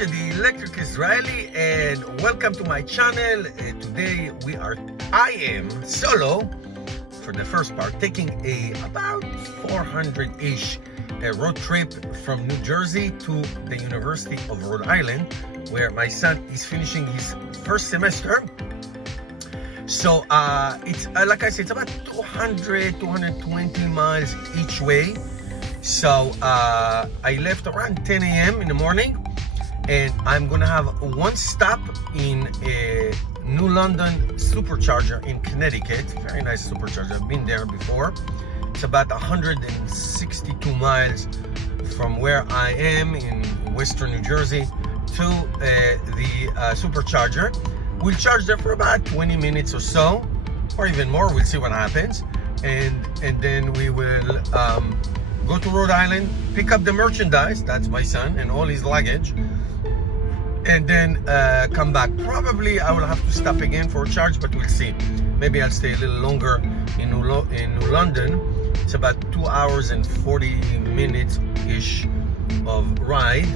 Moshe, the Electric Israeli, and welcome to my channel. Today I am solo for the first part, taking about 400-ish road trip from New Jersey to the University of Rhode Island, where my son is finishing his first semester. So it's like I said, it's about 220 miles each way. So I left around 10 a.m. in the morning, and I'm gonna have one stop in a New London supercharger in Connecticut. Very nice supercharger. I've been there before. It's about 162 miles from where I am in Western New Jersey to the supercharger. We'll charge there for about 20 minutes or so, or even more. We'll see what happens, and then we will go to Rhode Island, pick up the merchandise, that's my son, and all his luggage, and then come back. Probably I will have to stop again for a charge, but we'll see. Maybe I'll stay a little longer in New London. It's about 2 hours and 40 minutes-ish of ride.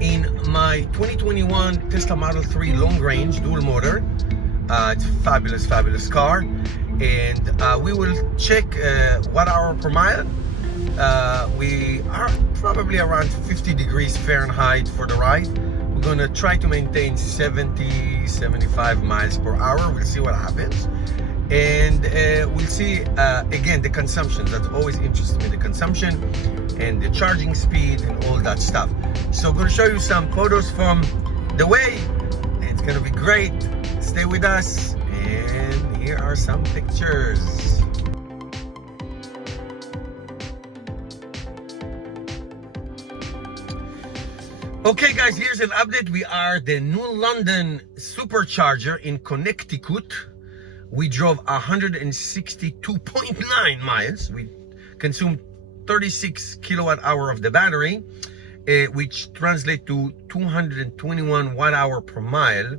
In my 2021 Tesla Model 3 long range dual motor, it's a fabulous car, and we will check watt hour per mile. We are probably around 50 degrees Fahrenheit for the ride. We're gonna try to maintain 75 miles per hour. We'll see what happens, and we'll see again the consumption. That's always interests me, the consumption and the charging speed and all that stuff. So I'm gonna show you some photos from the way. It's gonna be great. Stay with us, and here are some pictures. Okay guys, here's an update. We are the New London supercharger in Connecticut. We drove 162.9 miles. We consumed 36 kilowatt hour of the battery, which translates to 221 watt hour per mile.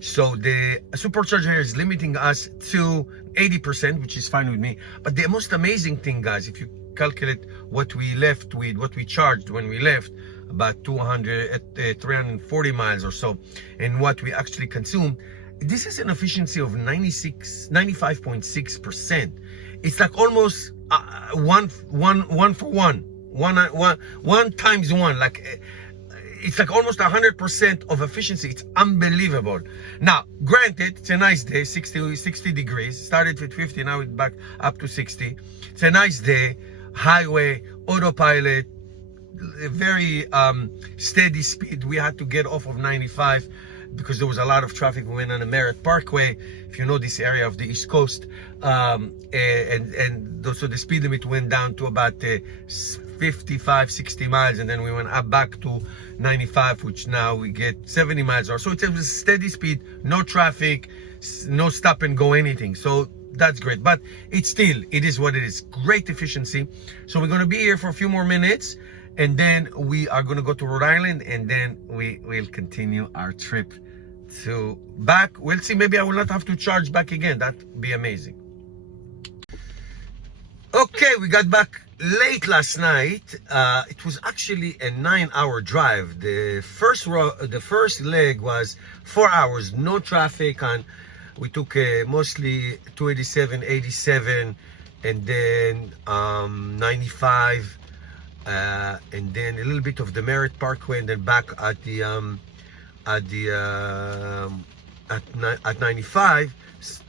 So the supercharger is limiting us to 80%, which is fine with me. But the most amazing thing, guys, if you calculate what we left with, what we charged when we left, about 340 miles or so, and what we actually consumed, this is an efficiency of 95.6%. It's like almost one times one. Like it's like almost 100% of efficiency. It's unbelievable. Now, granted, it's a nice day, 60 degrees. Started with 50, now it's back up to 60. It's a nice day, highway, autopilot, very steady speed. We had to get off of 95 because there was a lot of traffic. We went on the Merritt Parkway, if you know this area of the East Coast, and so the speed limit went down to about 55, 60 miles, and then we went up back to 95, which now we get 70 miles or so. It was a steady speed, no traffic, no stop and go anything. So that's great, but it is what it is. Great efficiency. So we're going to be here for a few more minutes, and then we are going to go to Rhode Island, and then we will continue our trip to back. We'll see. Maybe I will not have to charge back again. That'd be amazing. Okay, we got back late last night. It was actually a 9-hour drive. The first leg was 4 hours, no traffic, and we took mostly 287, 87, and then 95, and then a little bit of the Merritt Parkway, and then back at 95.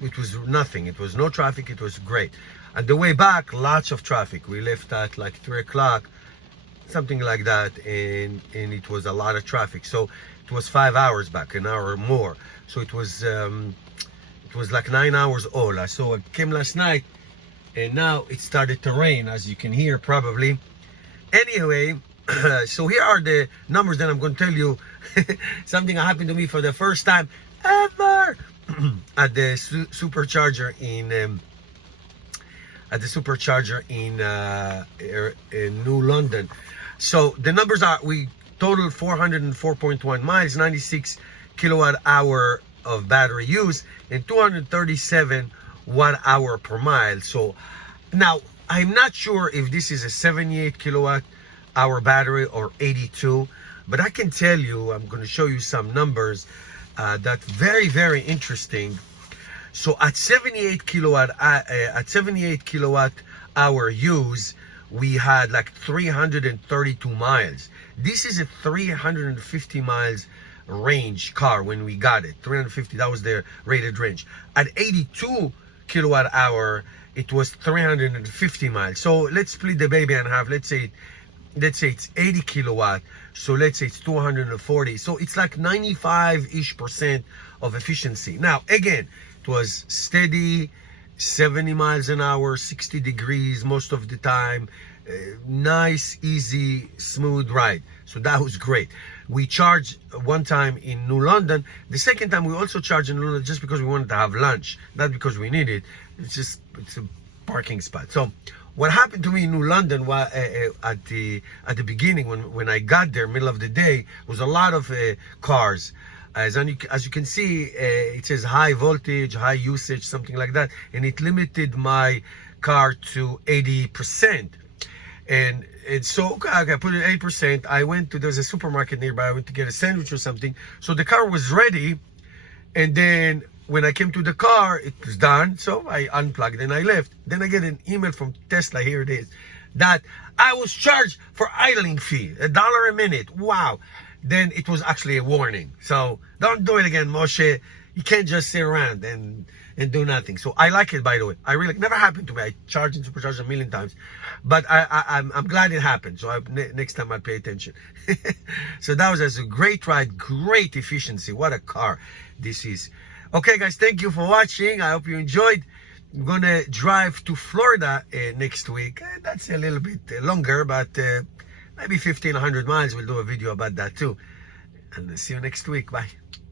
It was nothing. It was no traffic. It was great. And the way back, lots of traffic. We left at like 3 o'clock, something like that, and it was a lot of traffic. So it was 5 hours back, an hour more. So it was like 9 hours all. So I came last night, and now it started to rain, as you can hear probably. Anyway, so here are the numbers. Then I'm going to tell you something that happened to me for the first time ever at the supercharger in New London. So the numbers are: we total 404.1 miles, 96 kilowatt hour of battery use, and 237 watt hour per mile. So now I'm not sure if this is a 78 kilowatt hour battery or 82. But I can tell you, I'm going to show you some numbers that very, very interesting. So at 78 kilowatt hour use, we had like 332 miles. This is a 350 miles range car when we got it. 350, that was their rated range. At 82 kilowatt hour, it was 350 miles. So let's split the baby in half. Let's say it's 80 kilowatt, so let's say it's 240. So it's like 95-ish% of efficiency. Now again, it was steady, 70 miles an hour, 60 degrees most of the time. Nice, easy, smooth ride. So that was great. We charged one time in New London. The second time we also charged in New London just because we wanted to have lunch, not because we need it. It's a parking spot. So what happened to me in New London at the beginning when I got there, middle of the day, was a lot of cars. As you can see, it says high voltage, high usage, something like that, and it limited my car to 80%. And so I put it 8%. I went to, there's a supermarket nearby. I went to get a sandwich or something. So the car was ready, and then when I came to the car, it was done. So I unplugged and I left. Then I get an email from Tesla, here it is, that I was charged for idling fee, $1 a minute. Wow. Then it was actually a warning. So don't do it again, Moshe. You can't just sit around and do nothing. So I like it, by the way. I really, never happened to me. I charged and supercharged a million times, but I'm glad it happened. So next time I'll pay attention. So that was a great ride, great efficiency. What a car this is. Okay, guys, thank you for watching. I hope you enjoyed. I'm gonna drive to Florida next week. That's a little bit longer, but maybe 1,500 miles. We'll do a video about that too. And see you next week. Bye.